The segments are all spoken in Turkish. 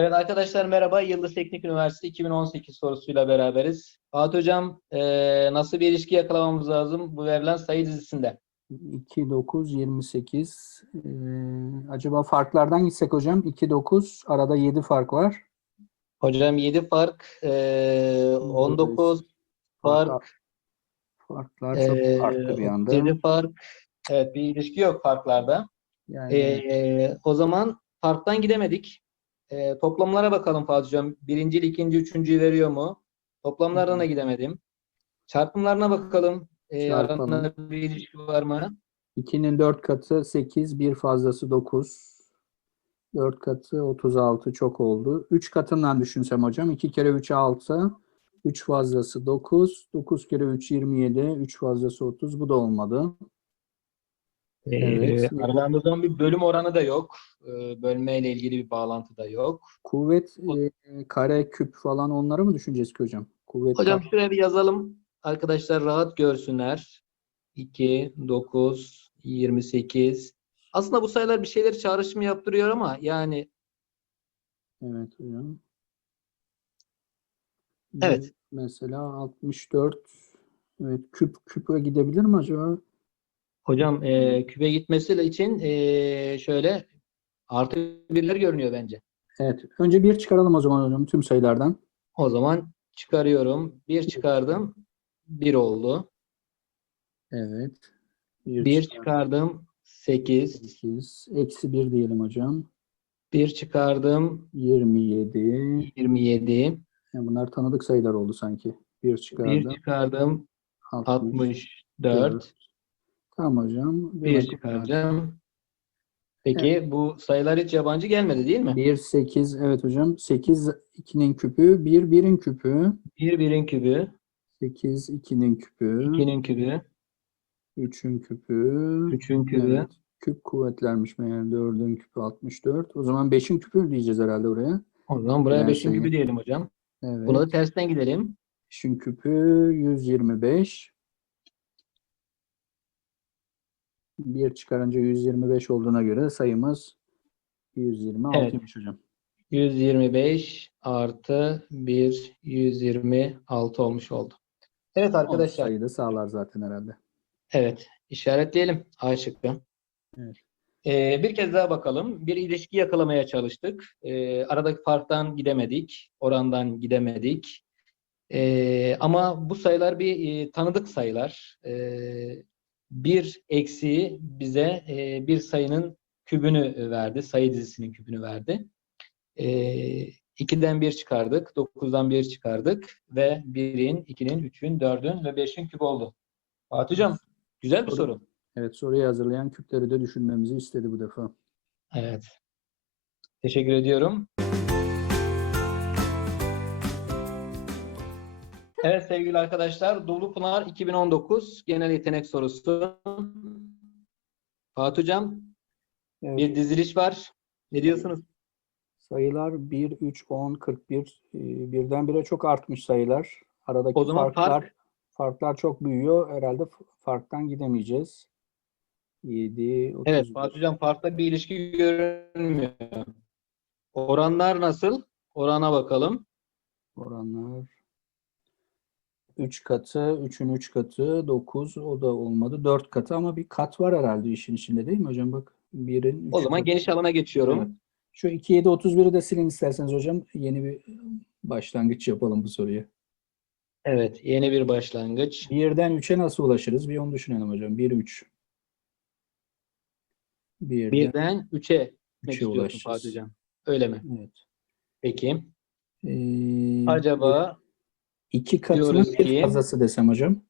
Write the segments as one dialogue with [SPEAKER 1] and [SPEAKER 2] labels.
[SPEAKER 1] Evet arkadaşlar merhaba. Yıldız Teknik Üniversitesi 2018 sorusuyla beraberiz. Fatih Hocam eee, nasıl bir ilişki yakalamamız lazım bu verilen sayı dizisinde?
[SPEAKER 2] 2, 9, 28. Ee, acaba farklardan gitsek hocam? 2, 9. Arada 7 fark var.
[SPEAKER 1] Hocam 7 fark, eee, 19 fark,
[SPEAKER 2] Farklar çok
[SPEAKER 1] eee,
[SPEAKER 2] farklı bir anda.
[SPEAKER 1] 7 fark. Evet bir ilişki yok farklarda.
[SPEAKER 2] Yani
[SPEAKER 1] Eee, o zaman farktan gidemedik. Eee, toplamlara bakalım Fatih Hocam. Birinci, ikinci, üçüncüyü veriyor mu? Toplamlarına gidemedim. Çarpımlarına bakalım. Eee,
[SPEAKER 2] Çarpalım.
[SPEAKER 1] aralarında bir ilişki var mı?
[SPEAKER 2] 2'nin 4 katı 8, bir fazlası 9. 4 katı 36 çok oldu. 3 katından düşünsem hocam. 2 kere 3 6. 3 fazlası 9. 9 kere 3 27. 3 fazlası 30. Bu da olmadı. Evet.
[SPEAKER 1] Ee, aralarında bir bölüm oranı da yok. Ee, bölmeyle ilgili bir bağlantı da yok.
[SPEAKER 2] Kuvvet, e, kare, küp falan onları mı düşüneceğiz ki hocam? Kuvvet,
[SPEAKER 1] Hocam
[SPEAKER 2] kare-
[SPEAKER 1] şuraya bir yazalım. Arkadaşlar rahat görsünler. 2, 9, 28. Aslında bu sayılar bir şeyler çağrışımı yaptırıyor ama yani
[SPEAKER 2] Evet hocam.
[SPEAKER 1] Evet.
[SPEAKER 2] Mesela 64 evet küp küpe gidebilir mi acaba?
[SPEAKER 1] Hocam e, küpe gitmesi için e, şöyle artı birler görünüyor bence.
[SPEAKER 2] Evet. Önce bir çıkaralım o zaman hocam tüm sayılardan.
[SPEAKER 1] O zaman çıkarıyorum. 1 çıkardım. 1 oldu.
[SPEAKER 2] Evet.
[SPEAKER 1] 1 çıkardım. 8.
[SPEAKER 2] 8. Eksi 1 diyelim hocam.
[SPEAKER 1] 1 çıkardım.
[SPEAKER 2] 27.
[SPEAKER 1] 27.
[SPEAKER 2] Yani bunlar tanıdık sayılar oldu sanki. 1
[SPEAKER 1] Bir
[SPEAKER 2] çıkardım.
[SPEAKER 1] çıkardım
[SPEAKER 2] 60.
[SPEAKER 1] 64.
[SPEAKER 2] Tamam hocam.
[SPEAKER 1] Bir
[SPEAKER 2] Demek
[SPEAKER 1] çıkaracağım. Peki bu sayılar hiç yabancı gelmedi değil mi?
[SPEAKER 2] 1, 8. Evet hocam. 8 2'nin küpü. 1, 1'in küpü.
[SPEAKER 1] 1 birin kübü,
[SPEAKER 2] 8 2'nin küpü.
[SPEAKER 1] 2'nin kübü,
[SPEAKER 2] 3'ün küpü.
[SPEAKER 1] 3'ün kübü.
[SPEAKER 2] Evet. Küp kuvvetlermiş meğer 4'ün küpü 64. O zaman 5'in küpü diyeceğiz herhalde oraya.
[SPEAKER 1] O zaman buraya
[SPEAKER 2] Gelen
[SPEAKER 1] 5'in
[SPEAKER 2] sayı.
[SPEAKER 1] kübü diyelim hocam.
[SPEAKER 2] Evet.
[SPEAKER 1] Buna da tersten gidelim.
[SPEAKER 2] 5'in küpü 125. 1 çıkarınca 125 olduğuna göre sayımız 126'ymış hocam.
[SPEAKER 1] 125 artı 1, 126 olmuş oldu. Evet
[SPEAKER 2] O
[SPEAKER 1] arkadaşlar.
[SPEAKER 2] sayı da sağlar zaten herhalde.
[SPEAKER 1] Evet, işaretleyelim A şıkkı.
[SPEAKER 2] Evet.
[SPEAKER 1] Ee, bir kez daha bakalım. Bir ilişki yakalamaya çalıştık. Ee, aradaki farktan gidemedik, orandan gidemedik. Ee, ama bu sayılar bir e, tanıdık sayılar. Ee, bir eksiği bize e, bir sayının kübünü verdi, sayı dizisinin kübünü verdi. Ee, 2'den 1 çıkardık, 9'dan 1 çıkardık ve 1'in, 2'nin, 3'ün, 4'ün ve 5'in kübü oldu. Fatih Hocam, güzel bir
[SPEAKER 2] Soru-
[SPEAKER 1] soru.
[SPEAKER 2] Evet soruyu hazırlayan küpleri de düşünmemizi istedi bu defa.
[SPEAKER 1] Evet. Teşekkür ediyorum. Evet sevgili arkadaşlar, Dolu Pınar 2019 genel yetenek sorusu. Fatih Hocam,
[SPEAKER 2] Evet.
[SPEAKER 1] bir diziliş var. Ne diyorsunuz?
[SPEAKER 2] Sayılar 1, 3, 10, 41. Ee, Birdenbire çok artmış sayılar. Aradaki
[SPEAKER 1] O zaman
[SPEAKER 2] farklar
[SPEAKER 1] fark-
[SPEAKER 2] farklar çok büyüyor. Herhalde farktan gidemeyeceğiz. 7, 31.
[SPEAKER 1] Evet Fatih Hocam, farklı bir ilişki görünmüyor. Oranlar nasıl? Orana bakalım.
[SPEAKER 2] Oranlar 3 katı, 3'ün 3 katı, 9 o da olmadı. 4 katı ama bir kat var herhalde işin içinde değil mi hocam? Bak 1'in 3
[SPEAKER 1] O zaman geniş alana geçiyorum.
[SPEAKER 2] Şu 2, 7, 31'i de silin isterseniz hocam. Yeni bir başlangıç yapalım bu soruya.
[SPEAKER 1] Evet, yeni bir başlangıç.
[SPEAKER 2] 1'den 3'e nasıl ulaşırız? Bir onu düşünelim hocam. 1, 3. 1'den
[SPEAKER 1] Birden 3'e gitmek
[SPEAKER 2] 3'e
[SPEAKER 1] istiyorsun
[SPEAKER 2] ulaşacağız.
[SPEAKER 1] Fatih Hocam. Öyle mi?
[SPEAKER 2] Evet.
[SPEAKER 1] Peki.
[SPEAKER 2] Ee,
[SPEAKER 1] Acaba
[SPEAKER 2] iki katının
[SPEAKER 1] diyoruz
[SPEAKER 2] bir
[SPEAKER 1] ki-
[SPEAKER 2] fazlası desem hocam.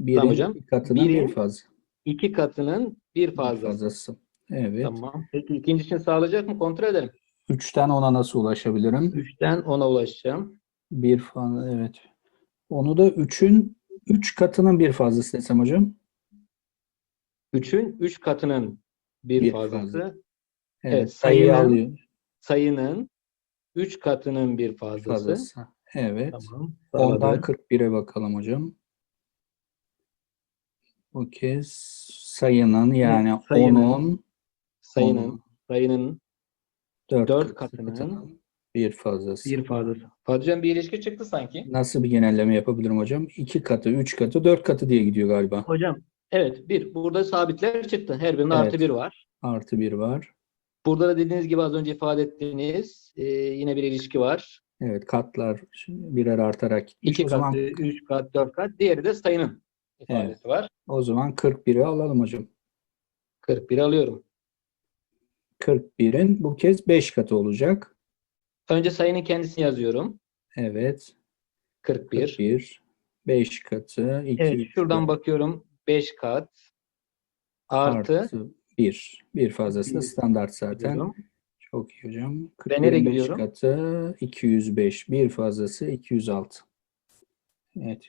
[SPEAKER 2] Birin
[SPEAKER 1] hocam.
[SPEAKER 2] iki katının
[SPEAKER 1] Birin
[SPEAKER 2] bir fazla.
[SPEAKER 1] iki katının bir fazlası.
[SPEAKER 2] fazlası. Evet.
[SPEAKER 1] Tamam. Peki ikincisini sağlayacak mı? Kontrol edelim.
[SPEAKER 2] 3'ten 10'a nasıl ulaşabilirim?
[SPEAKER 1] 3'ten 10'a ulaşacağım.
[SPEAKER 2] Bir fazla evet. Onu da 3'ün 3 katının bir fazlası desem hocam.
[SPEAKER 1] 3'ün 3 katının bir,
[SPEAKER 2] Bir
[SPEAKER 1] fazlası.
[SPEAKER 2] fazla.
[SPEAKER 1] Evet,
[SPEAKER 2] Evet, sayıyı
[SPEAKER 1] sayının
[SPEAKER 2] alıyor.
[SPEAKER 1] Sayının 3 katının bir fazlası.
[SPEAKER 2] Fazlası. Evet.
[SPEAKER 1] Tamam.
[SPEAKER 2] 10'dan
[SPEAKER 1] Sağladık.
[SPEAKER 2] 41'e bakalım hocam. Bu kez sayının yani
[SPEAKER 1] sayının-
[SPEAKER 2] 10'un
[SPEAKER 1] Sayının, sayının
[SPEAKER 2] 4,
[SPEAKER 1] Dört katının
[SPEAKER 2] bir fazlası.
[SPEAKER 1] bir fazlası. Hocam bir ilişki çıktı sanki.
[SPEAKER 2] Nasıl bir genelleme yapabilirim hocam? 2 katı, 3 katı, 4 katı diye gidiyor galiba.
[SPEAKER 1] Hocam evet bir. Burada sabitler çıktı. Her birinin artı
[SPEAKER 2] Evet.
[SPEAKER 1] bir var.
[SPEAKER 2] Artı 1 var.
[SPEAKER 1] Burada da dediğiniz gibi az önce ifade ettiğiniz e, yine bir ilişki var.
[SPEAKER 2] Evet katlar birer artarak gitmiş.
[SPEAKER 1] İki
[SPEAKER 2] o zaman
[SPEAKER 1] katı, kat, dört kat. Diğeri de sayının ifadesi var.
[SPEAKER 2] o zaman 41'i alalım hocam.
[SPEAKER 1] 41 alıyorum.
[SPEAKER 2] 41'in bu kez 5 katı olacak.
[SPEAKER 1] Önce sayının kendisini yazıyorum.
[SPEAKER 2] Evet.
[SPEAKER 1] 41.
[SPEAKER 2] 41 5 katı 2
[SPEAKER 1] Evet, şuradan bakıyorum. 5 kat artı,
[SPEAKER 2] 1. Bir fazlası da
[SPEAKER 1] Bir
[SPEAKER 2] standart zaten.
[SPEAKER 1] diyorum.
[SPEAKER 2] Çok iyi hocam.
[SPEAKER 1] Ben nereye
[SPEAKER 2] 41'in 5
[SPEAKER 1] gidiyorum?
[SPEAKER 2] katı 205. Bir fazlası 206. Evet.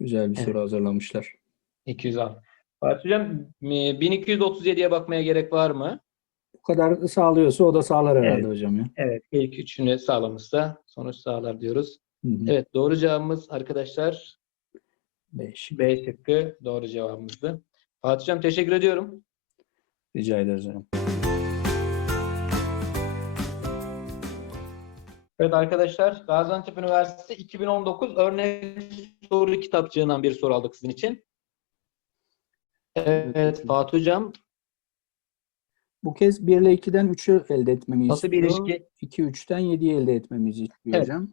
[SPEAKER 2] Güzel bir
[SPEAKER 1] Evet.
[SPEAKER 2] soru hazırlamışlar.
[SPEAKER 1] 200 al. Fatih Hocam e, 1237'ye bakmaya gerek var mı?
[SPEAKER 2] Bu kadar sağlıyorsa o da sağlar herhalde
[SPEAKER 1] Evet.
[SPEAKER 2] hocam ya.
[SPEAKER 1] Evet. İlk üçünü sağlamışsa sonuç sağlar diyoruz.
[SPEAKER 2] Hı hı.
[SPEAKER 1] Evet doğru cevabımız arkadaşlar
[SPEAKER 2] 5.
[SPEAKER 1] B şıkkı doğru cevabımızdı. Fatih Hocam teşekkür ediyorum.
[SPEAKER 2] Rica ederiz hocam.
[SPEAKER 1] Evet arkadaşlar Gaziantep Üniversitesi 2019 örnek soru kitapçığından bir soru aldık sizin için. Evet Fatih Hocam
[SPEAKER 2] Bu kez 1 ile 2'den 3'ü elde etmemi
[SPEAKER 1] nasıl bir
[SPEAKER 2] istiyor.
[SPEAKER 1] ilişki?
[SPEAKER 2] 2 3'ten 7'yi elde etmemizi istiyor
[SPEAKER 1] Evet.
[SPEAKER 2] hocam.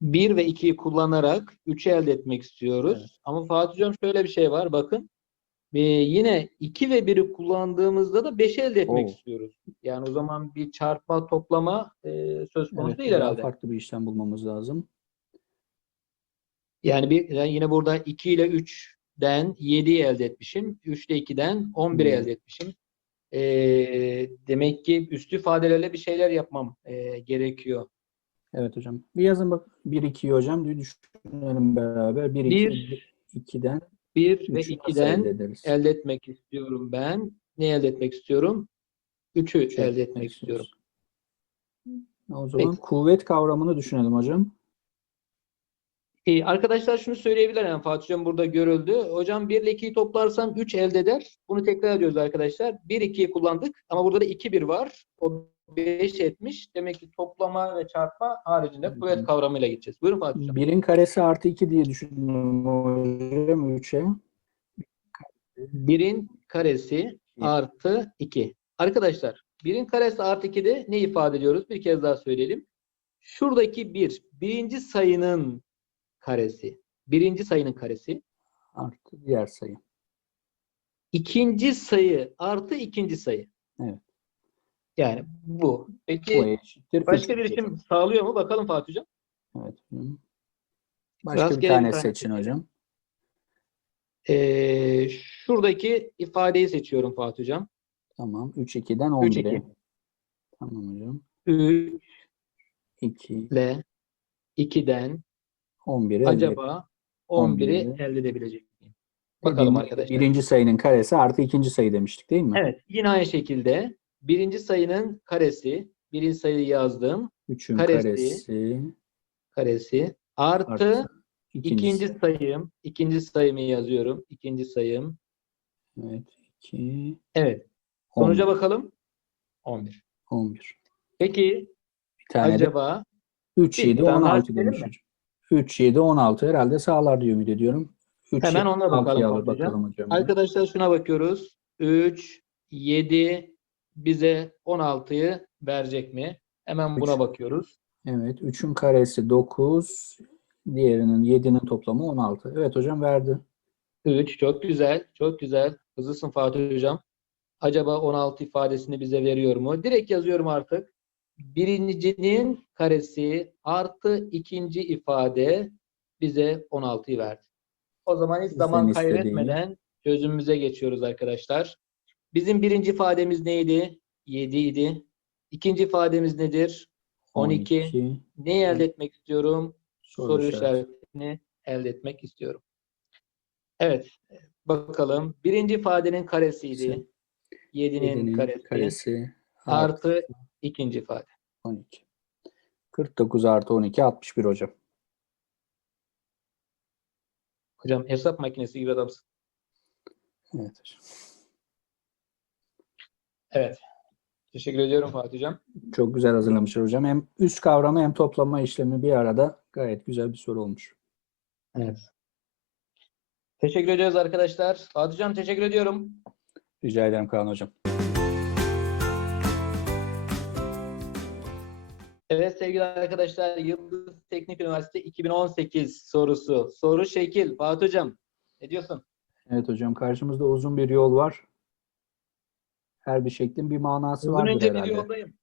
[SPEAKER 1] 1 ve 2'yi kullanarak 3'ü elde etmek istiyoruz.
[SPEAKER 2] Evet.
[SPEAKER 1] Ama Fatih Hocam şöyle bir şey var bakın. Ee, yine 2 ve 1'i kullandığımızda da 5'i elde etmek
[SPEAKER 2] Oo.
[SPEAKER 1] istiyoruz. Yani o zaman bir çarpma toplama e, söz konusu
[SPEAKER 2] Evet,
[SPEAKER 1] değil
[SPEAKER 2] daha
[SPEAKER 1] herhalde.
[SPEAKER 2] farklı bir işlem bulmamız lazım.
[SPEAKER 1] Yani bir yani yine burada 2 ile 3'den 7'yi elde etmişim. 3 ile 2'den 11'i
[SPEAKER 2] Hmm.
[SPEAKER 1] elde etmişim. Ee, demek ki üstü ifadelerle bir şeyler yapmam e, gerekiyor.
[SPEAKER 2] Evet hocam. Bir yazın bak 1 2'yi hocam düşünelim beraber. 1 2
[SPEAKER 1] Bir,
[SPEAKER 2] 2'den
[SPEAKER 1] 1 ve
[SPEAKER 2] 3'ü nasıl
[SPEAKER 1] 2'den
[SPEAKER 2] elde
[SPEAKER 1] elde etmek istiyorum ben. Ne elde etmek istiyorum? 3'ü
[SPEAKER 2] Üçü
[SPEAKER 1] elde etmek istiyorum.
[SPEAKER 2] O zaman kuvvet kavramını düşünelim hocam.
[SPEAKER 1] Ee, arkadaşlar şunu söyleyebilir yani Fatih Hocam burada görüldü. Hocam 1 ile 2'yi toplarsam 3 elde eder. Bunu tekrar ediyoruz arkadaşlar. 1 2'yi kullandık ama burada da 2 1 var. O 5 etmiş. Demek ki toplama ve çarpma haricinde kuvvet kavramıyla gideceğiz. Buyurun Fatih Hocam.
[SPEAKER 2] 1'in karesi artı 2 diye düşünüyorum hocam 3'e.
[SPEAKER 1] 1'in karesi artı 2. Arkadaşlar 1'in karesi artı 2'de ne ifade ediyoruz? Bir kez daha söyleyelim. Şuradaki 1, birinci sayının karesi. Birinci sayının karesi.
[SPEAKER 2] Artı diğer sayı.
[SPEAKER 1] ikinci sayı artı ikinci sayı.
[SPEAKER 2] Evet.
[SPEAKER 1] Yani bu.
[SPEAKER 2] Bu
[SPEAKER 1] Peki
[SPEAKER 2] eşittir.
[SPEAKER 1] başka bir isim sağlıyor mu? Bakalım Fatih Hocam.
[SPEAKER 2] Evet. Başka bir
[SPEAKER 1] Rastgele
[SPEAKER 2] tane
[SPEAKER 1] bir tane
[SPEAKER 2] seçin hocam.
[SPEAKER 1] Ee, şuradaki ifadeyi seçiyorum Fatih Hocam.
[SPEAKER 2] Tamam. 3 2'den
[SPEAKER 1] 3
[SPEAKER 2] 11'e.
[SPEAKER 1] 2.
[SPEAKER 2] Tamam hocam.
[SPEAKER 1] 3
[SPEAKER 2] 2
[SPEAKER 1] ile 2'den
[SPEAKER 2] 11'e elde
[SPEAKER 1] acaba 11'i
[SPEAKER 2] 11'i
[SPEAKER 1] elde edebilecek miyim? Bakalım
[SPEAKER 2] Birinci-
[SPEAKER 1] arkadaşlar.
[SPEAKER 2] Birinci sayının karesi artı ikinci sayı demiştik değil mi?
[SPEAKER 1] Evet. Yine aynı şekilde birinci sayının karesi. Birinci sayıyı yazdım.
[SPEAKER 2] 3'ün
[SPEAKER 1] karesi
[SPEAKER 2] karesi
[SPEAKER 1] Karesi artı,
[SPEAKER 2] artı
[SPEAKER 1] ikinci sayım. ikinci sayımı yazıyorum. İkinci sayım.
[SPEAKER 2] Evet. 2
[SPEAKER 1] Evet. Sonuca bakalım. 11.
[SPEAKER 2] 11.
[SPEAKER 1] Peki
[SPEAKER 2] Bir tane
[SPEAKER 1] acaba
[SPEAKER 2] 3
[SPEAKER 1] bir
[SPEAKER 2] 7
[SPEAKER 1] tane daha
[SPEAKER 2] 16
[SPEAKER 1] çizelim
[SPEAKER 2] demiş
[SPEAKER 1] mi?
[SPEAKER 2] hocam. 3 7 16 herhalde sağlar diye ümit ediyorum. 3
[SPEAKER 1] Hemen ona bakalım
[SPEAKER 2] bakalım hocam.
[SPEAKER 1] arkadaşlar şuna bakıyoruz. 3, 7 bize 16'yı verecek mi? Hemen buna
[SPEAKER 2] Üç.
[SPEAKER 1] bakıyoruz.
[SPEAKER 2] Evet. 3'ün karesi 9. Diğerinin 7'nin toplamı 16. Evet hocam verdi.
[SPEAKER 1] 3 çok güzel. Çok güzel. Hızlısın Fatih Hocam. Acaba 16 ifadesini bize veriyor mu? Direkt yazıyorum artık. Birincinin karesi artı ikinci ifade bize 16'yı verdi. O zaman hiç zaman kaybetmeden çözümümüze geçiyoruz arkadaşlar. Bizim birinci ifademiz neydi? 7 idi. İkinci ifademiz nedir? 12.
[SPEAKER 2] 12.
[SPEAKER 1] Neyi elde etmek istiyorum?
[SPEAKER 2] Soru
[SPEAKER 1] soru
[SPEAKER 2] işareti.
[SPEAKER 1] işaretini elde etmek istiyorum. Evet. Bakalım. Birinci ifadenin karesiydi.
[SPEAKER 2] Ise
[SPEAKER 1] 7'nin
[SPEAKER 2] 7'nin
[SPEAKER 1] karesi,
[SPEAKER 2] karesi artı
[SPEAKER 1] artı ikinci ifade.
[SPEAKER 2] 12. 49 artı 12 61 hocam.
[SPEAKER 1] Hocam hesap makinesi gibi adamsın.
[SPEAKER 2] Evet hocam.
[SPEAKER 1] Evet. Teşekkür ediyorum Fatih Hocam.
[SPEAKER 2] Çok güzel hazırlamışlar hocam. Hem üst kavrama hem toplama işlemi bir arada gayet güzel bir soru olmuş.
[SPEAKER 1] Evet. Teşekkür ediyoruz arkadaşlar. Fatih Hocam teşekkür ediyorum.
[SPEAKER 2] Rica ederim Kaan hocam.
[SPEAKER 1] Evet sevgili arkadaşlar Yıldız Teknik Üniversitesi 2018 sorusu. Soru şekil. Fatih Hocam ne diyorsun?
[SPEAKER 2] Evet hocam karşımızda uzun bir yol var. Her bir şeklin bir manası
[SPEAKER 1] Uzun
[SPEAKER 2] vardır herhalde.
[SPEAKER 1] yoldayım.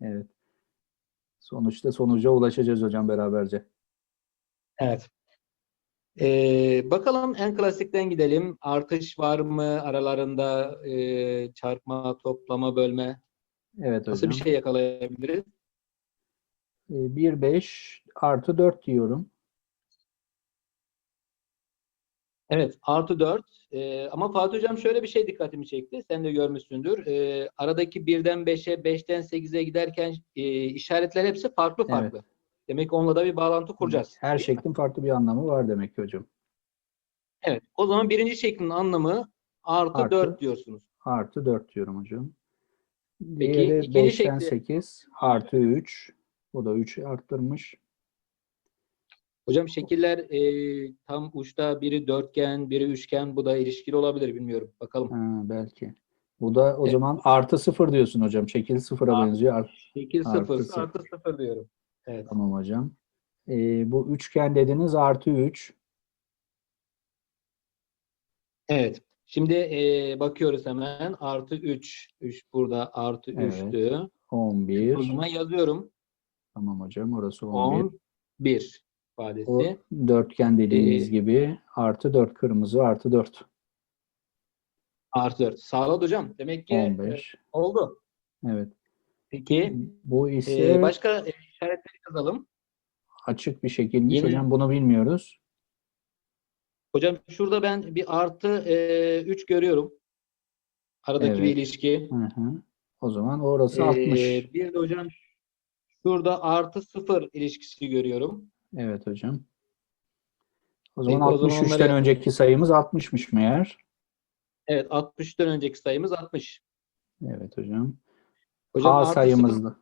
[SPEAKER 2] Evet. Sonuçta sonuca ulaşacağız hocam beraberce.
[SPEAKER 1] Evet. Ee, bakalım en klasikten gidelim. Artış var mı aralarında e, çarpma, toplama, bölme?
[SPEAKER 2] Evet
[SPEAKER 1] Nasıl
[SPEAKER 2] hocam.
[SPEAKER 1] bir şey yakalayabiliriz?
[SPEAKER 2] Ee, 1 5 artı 4 diyorum.
[SPEAKER 1] Evet, artı 4. Ee, ama Fatih Hocam şöyle bir şey dikkatimi çekti. Sen de görmüşsündür. Ee, aradaki 1'den 5'e, 5'ten 8'e giderken e, işaretler hepsi farklı
[SPEAKER 2] Evet.
[SPEAKER 1] farklı. Demek ki onunla da bir bağlantı kuracağız.
[SPEAKER 2] Her şeklin farklı bir anlamı var demek ki hocam.
[SPEAKER 1] Evet. O zaman birinci şeklin anlamı artı,
[SPEAKER 2] Artı.
[SPEAKER 1] 4 diyorsunuz.
[SPEAKER 2] Artı 4 diyorum hocam.
[SPEAKER 1] Peki,
[SPEAKER 2] Diğeri
[SPEAKER 1] ikinci
[SPEAKER 2] 5'ten
[SPEAKER 1] şekli-
[SPEAKER 2] 8 artı 3. O da 3 arttırmış.
[SPEAKER 1] Hocam şekiller e, tam uçta biri dörtgen, biri üçgen. Bu da ilişkili olabilir bilmiyorum. Bakalım.
[SPEAKER 2] Ha, belki. Bu da o
[SPEAKER 1] Evet.
[SPEAKER 2] zaman artı 0 diyorsun hocam. Şekil 0'a
[SPEAKER 1] Artı
[SPEAKER 2] benziyor. Art-
[SPEAKER 1] Şekil
[SPEAKER 2] Artı
[SPEAKER 1] 0,
[SPEAKER 2] sıfır.
[SPEAKER 1] artı 0 diyorum. Evet.
[SPEAKER 2] Tamam hocam. Ee, bu üçgen dediniz artı 3.
[SPEAKER 1] Evet. Şimdi e, bakıyoruz hemen. Artı 3. 3 burada artı
[SPEAKER 2] Evet.
[SPEAKER 1] 3'tü. O
[SPEAKER 2] 11.
[SPEAKER 1] zaman yazıyorum.
[SPEAKER 2] Tamam hocam orası 11.
[SPEAKER 1] 11
[SPEAKER 2] O
[SPEAKER 1] ifadesi.
[SPEAKER 2] dörtgen dediğiniz
[SPEAKER 1] Ee,
[SPEAKER 2] gibi artı 4 kırmızı artı 4.
[SPEAKER 1] Artı 4. Sağladı hocam. Demek ki e,
[SPEAKER 2] 15.
[SPEAKER 1] oldu.
[SPEAKER 2] Evet.
[SPEAKER 1] Peki.
[SPEAKER 2] Bu
[SPEAKER 1] e,
[SPEAKER 2] ise
[SPEAKER 1] başka e, işaretleri yazalım.
[SPEAKER 2] açık bir şekilmiş.
[SPEAKER 1] Yeni-
[SPEAKER 2] Hocam bunu bilmiyoruz.
[SPEAKER 1] Hocam şurada ben bir artı e, 3 görüyorum. Aradaki bir
[SPEAKER 2] Evet.
[SPEAKER 1] ilişki.
[SPEAKER 2] Hı hı. O zaman orası
[SPEAKER 1] Ee,
[SPEAKER 2] 60.
[SPEAKER 1] bir de hocam şurada artı 0 ilişkisi görüyorum.
[SPEAKER 2] Evet hocam. O
[SPEAKER 1] Peki,
[SPEAKER 2] zaman
[SPEAKER 1] o zaman
[SPEAKER 2] 63'ten
[SPEAKER 1] onları-
[SPEAKER 2] önceki sayımız 60'mış meğer.
[SPEAKER 1] Evet 63'ten önceki sayımız 60.
[SPEAKER 2] Evet hocam.
[SPEAKER 1] Hocam
[SPEAKER 2] A
[SPEAKER 1] artı
[SPEAKER 2] sayımızda.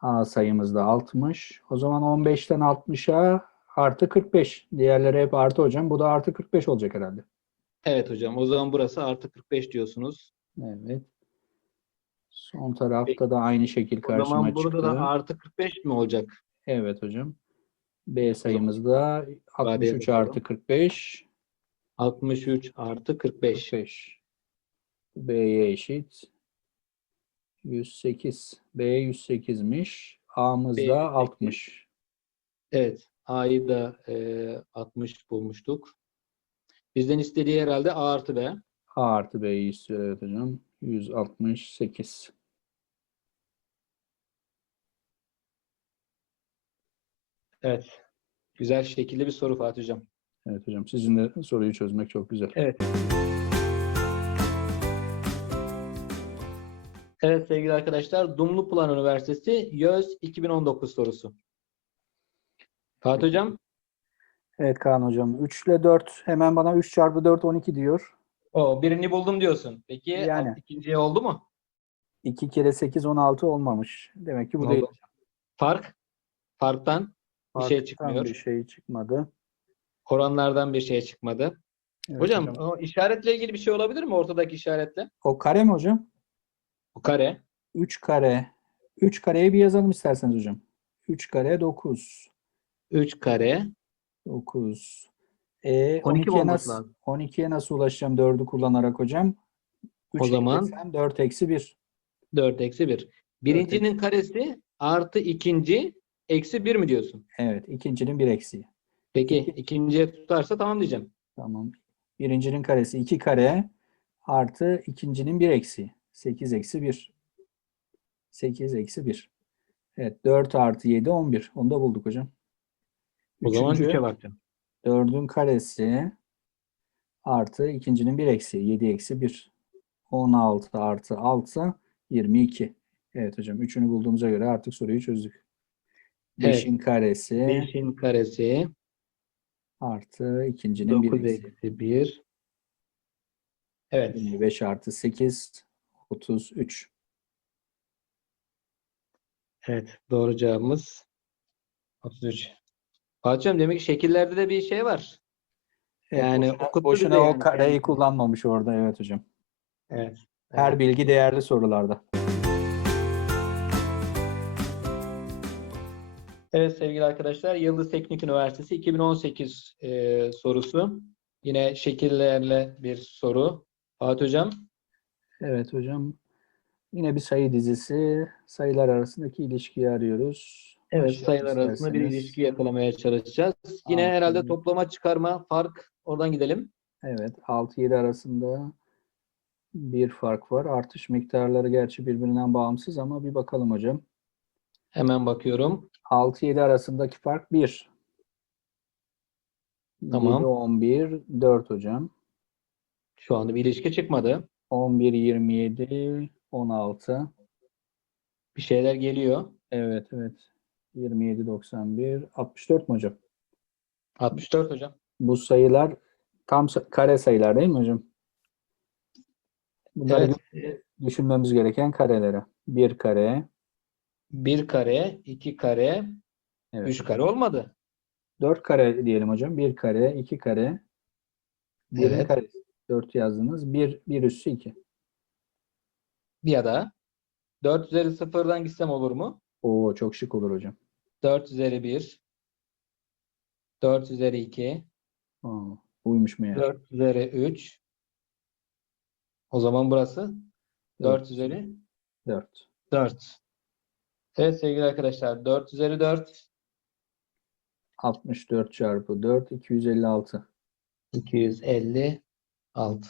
[SPEAKER 2] A sayımızda 60. O zaman 15'ten 60'a artı 45. Diğerleri hep artı hocam. Bu da artı 45 olacak herhalde.
[SPEAKER 1] Evet hocam. O zaman burası artı 45 diyorsunuz.
[SPEAKER 2] Evet. Son tarafta da aynı şekil
[SPEAKER 1] O
[SPEAKER 2] karşıma
[SPEAKER 1] zaman burada
[SPEAKER 2] çıktı.
[SPEAKER 1] da artı 45 mi olacak?
[SPEAKER 2] Evet hocam. B sayımızda 63
[SPEAKER 1] bakalım.
[SPEAKER 2] artı 45.
[SPEAKER 1] 63 artı 45.
[SPEAKER 2] 45. B'ye eşit. 108. B 108'miş. A'mız
[SPEAKER 1] B
[SPEAKER 2] da
[SPEAKER 1] 108.
[SPEAKER 2] 60.
[SPEAKER 1] Evet. A'yı da e, 60 bulmuştuk. Bizden istediği herhalde A artı B.
[SPEAKER 2] A artı B'yi istiyor evet hocam. 168.
[SPEAKER 1] Evet. Güzel şekilli bir soru Fatih Hocam.
[SPEAKER 2] Evet hocam. Sizin de soruyu çözmek çok güzel.
[SPEAKER 1] Evet. Evet sevgili arkadaşlar, Dumlupınar Üniversitesi YÖZ 2019 sorusu. Fatih Hocam,
[SPEAKER 2] Evet Kaan hocam. 3 ile 4 hemen bana 3 çarpı 4 12 diyor.
[SPEAKER 1] o birini buldum diyorsun. Peki
[SPEAKER 2] Yani.
[SPEAKER 1] ikinciye oldu mu?
[SPEAKER 2] 2 kere 8 16 olmamış. Demek ki bu değil.
[SPEAKER 1] Oldu. Fark? Farktan bir şey çıkmıyor.
[SPEAKER 2] Bir şey çıkmadı.
[SPEAKER 1] Oranlardan bir şey çıkmadı.
[SPEAKER 2] Evet
[SPEAKER 1] hocam, o işaretle ilgili bir şey olabilir mi ortadaki işaretle?
[SPEAKER 2] O kare mi hocam?
[SPEAKER 1] Bu kare.
[SPEAKER 2] 3 kare. 3 kareyi bir yazalım isterseniz hocam. 3 kare 9.
[SPEAKER 1] 3 kare.
[SPEAKER 2] 9. E,
[SPEAKER 1] 12 mi
[SPEAKER 2] 12'ye
[SPEAKER 1] olması
[SPEAKER 2] nasıl,
[SPEAKER 1] lazım?
[SPEAKER 2] 12'ye nasıl ulaşacağım 4'ü kullanarak hocam? 3
[SPEAKER 1] O zaman-
[SPEAKER 2] eklesem 4 eksi 1.
[SPEAKER 1] 4 eksi 1. Birincinin karesi artı ikinci eksi 1 mi diyorsun?
[SPEAKER 2] Evet. ikincinin bir eksiği.
[SPEAKER 1] Peki
[SPEAKER 2] İki.
[SPEAKER 1] ikinciye tutarsa tamam diyeceğim.
[SPEAKER 2] Tamam. Birincinin karesi 2 kare artı ikincinin bir eksiği. 8 eksi 1. 8 eksi 1. Evet. 4 artı 7 11. Onu da bulduk hocam.
[SPEAKER 1] O zaman
[SPEAKER 2] Üçüncü,
[SPEAKER 1] 3'e bakacağım.
[SPEAKER 2] 4'ün karesi artı ikincinin bir eksiği. 7 eksi 1. 16 artı 6 22. Evet hocam. Üçünü bulduğumuza göre artık soruyu çözdük.
[SPEAKER 1] Evet.
[SPEAKER 2] 5'in karesi
[SPEAKER 1] 5'in karesi
[SPEAKER 2] artı ikincinin bir
[SPEAKER 1] 9
[SPEAKER 2] eksiği.
[SPEAKER 1] eksi 1. Evet.
[SPEAKER 2] 25 artı 8 33.
[SPEAKER 1] Evet, doğru cevabımız 33. Fatih'im demek ki şekillerde de bir şey var.
[SPEAKER 2] Evet,
[SPEAKER 1] Yani
[SPEAKER 2] boşuna,
[SPEAKER 1] okuttu
[SPEAKER 2] boşuna
[SPEAKER 1] bize
[SPEAKER 2] o
[SPEAKER 1] yani
[SPEAKER 2] kareyi kullanmamış orada evet hocam.
[SPEAKER 1] Evet.
[SPEAKER 2] Her bilgi değerli sorularda.
[SPEAKER 1] Evet sevgili arkadaşlar, Yıldız Teknik Üniversitesi 2018 e, sorusu. Yine şekillerle bir soru. Fatih Hocam,
[SPEAKER 2] Evet hocam. Yine bir sayı dizisi. Sayılar arasındaki ilişkiyi arıyoruz.
[SPEAKER 1] evet
[SPEAKER 2] Başlayalım
[SPEAKER 1] sayılar arasında bir
[SPEAKER 2] isterseniz.
[SPEAKER 1] ilişki yakalamaya çalışacağız. Yine
[SPEAKER 2] Altı,
[SPEAKER 1] herhalde
[SPEAKER 2] yedi.
[SPEAKER 1] toplama, çıkarma, fark. Oradan gidelim.
[SPEAKER 2] Evet 6-7 arasında bir fark var. Artış miktarları gerçi birbirinden bağımsız ama bir bakalım hocam.
[SPEAKER 1] Hemen bakıyorum.
[SPEAKER 2] 6-7 arasındaki fark 1.
[SPEAKER 1] Tamam.
[SPEAKER 2] 11, 4 hocam.
[SPEAKER 1] Şu anda bir ilişki çıkmadı.
[SPEAKER 2] 11, 27, 16.
[SPEAKER 1] Bir şeyler geliyor.
[SPEAKER 2] Evet, evet. 27, 91, 64 mu hocam?
[SPEAKER 1] 64 hocam.
[SPEAKER 2] Bu sayılar tam kare sayılar değil mi hocam? Bunları
[SPEAKER 1] Evet.
[SPEAKER 2] düşünmemiz gereken karelere. 1 kare,
[SPEAKER 1] 1 kare, 2 kare,
[SPEAKER 2] evet.
[SPEAKER 1] 3 kare olmadı.
[SPEAKER 2] 4 kare diyelim hocam. 1 kare, 2 kare, 1'in
[SPEAKER 1] Evet.
[SPEAKER 2] karesi. 4 yazdınız. 1, 1 üssü 2.
[SPEAKER 1] Ya da 4 üzeri 0'dan gitsem olur mu?
[SPEAKER 2] Oo çok şık olur hocam.
[SPEAKER 1] 4 üzeri 1, 4 üzeri 2,
[SPEAKER 2] Aa, buymuş meğer.
[SPEAKER 1] 4 üzeri 3. O zaman burası 4
[SPEAKER 2] Dört.
[SPEAKER 1] üzeri
[SPEAKER 2] 4.
[SPEAKER 1] 4. Evet sevgili arkadaşlar 4 üzeri 4
[SPEAKER 2] 64 çarpı 4, 256.
[SPEAKER 1] 256.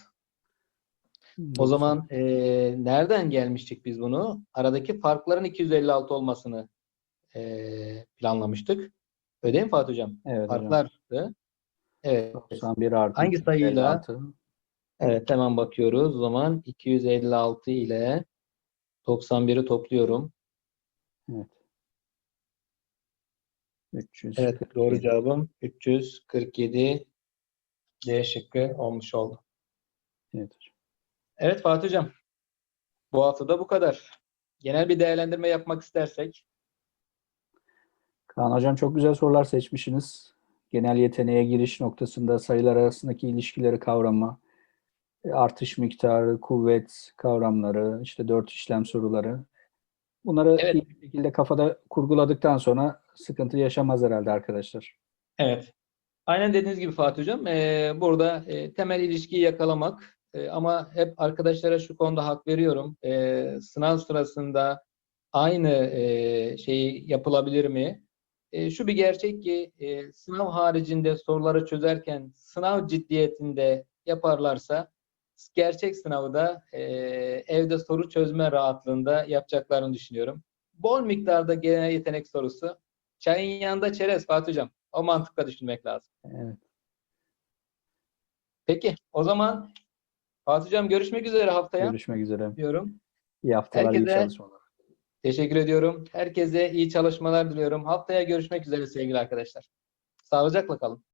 [SPEAKER 1] O zaman eee, nereden gelmiştik biz bunu? Aradaki farkların 256 olmasını eee, planlamıştık. Öyle değil mi Fatih Hocam?
[SPEAKER 2] Evet hocam.
[SPEAKER 1] Farklardı. Evet.
[SPEAKER 2] 91 artı
[SPEAKER 1] Hangi sayıyla?
[SPEAKER 2] 256.
[SPEAKER 1] Evet hemen bakıyoruz. O zaman 256 ile 91'i topluyorum.
[SPEAKER 2] Evet. 300.
[SPEAKER 1] Evet doğru cevabım 347 D şıkkı olmuş oldu.
[SPEAKER 2] Evet hocam.
[SPEAKER 1] Evet Fatih Hocam. Bu hafta da bu kadar. Genel bir değerlendirme yapmak istersek.
[SPEAKER 2] Kaan hocam çok güzel sorular seçmişsiniz. Genel yeteneğe giriş noktasında sayılar arasındaki ilişkileri kavrama, e, artış miktarı, kuvvet kavramları, işte dört işlem soruları. Bunları
[SPEAKER 1] Evet.
[SPEAKER 2] iyi bir şekilde kafada kurguladıktan sonra sıkıntı yaşamaz herhalde arkadaşlar.
[SPEAKER 1] Evet. Aynen dediğiniz gibi Fatih Hocam. eee, burada eee, temel ilişkiyi yakalamak eee, ama hep arkadaşlara şu konuda hak veriyorum. Eee, sınav sırasında aynı eee, şeyi yapılabilir mi? Eee, şu bir gerçek ki eee, sınav haricinde soruları çözerken sınav ciddiyetinde yaparlarsa gerçek sınavda eee, evde soru çözme rahatlığında yapacaklarını düşünüyorum. Bol miktarda genel yetenek sorusu. Çayın yanında çerez Fatih Hocam. O mantıkla düşünmek lazım.
[SPEAKER 2] Evet.
[SPEAKER 1] Peki o zaman Fatih Hocam görüşmek üzere haftaya
[SPEAKER 2] Görüşmek üzere.
[SPEAKER 1] diyorum.
[SPEAKER 2] İyi haftalar, iyi
[SPEAKER 1] Herkese-
[SPEAKER 2] çalışmalar.
[SPEAKER 1] Teşekkür ediyorum. Herkese iyi çalışmalar diliyorum. Haftaya görüşmek üzere sevgili arkadaşlar. Sağlıcakla kalın.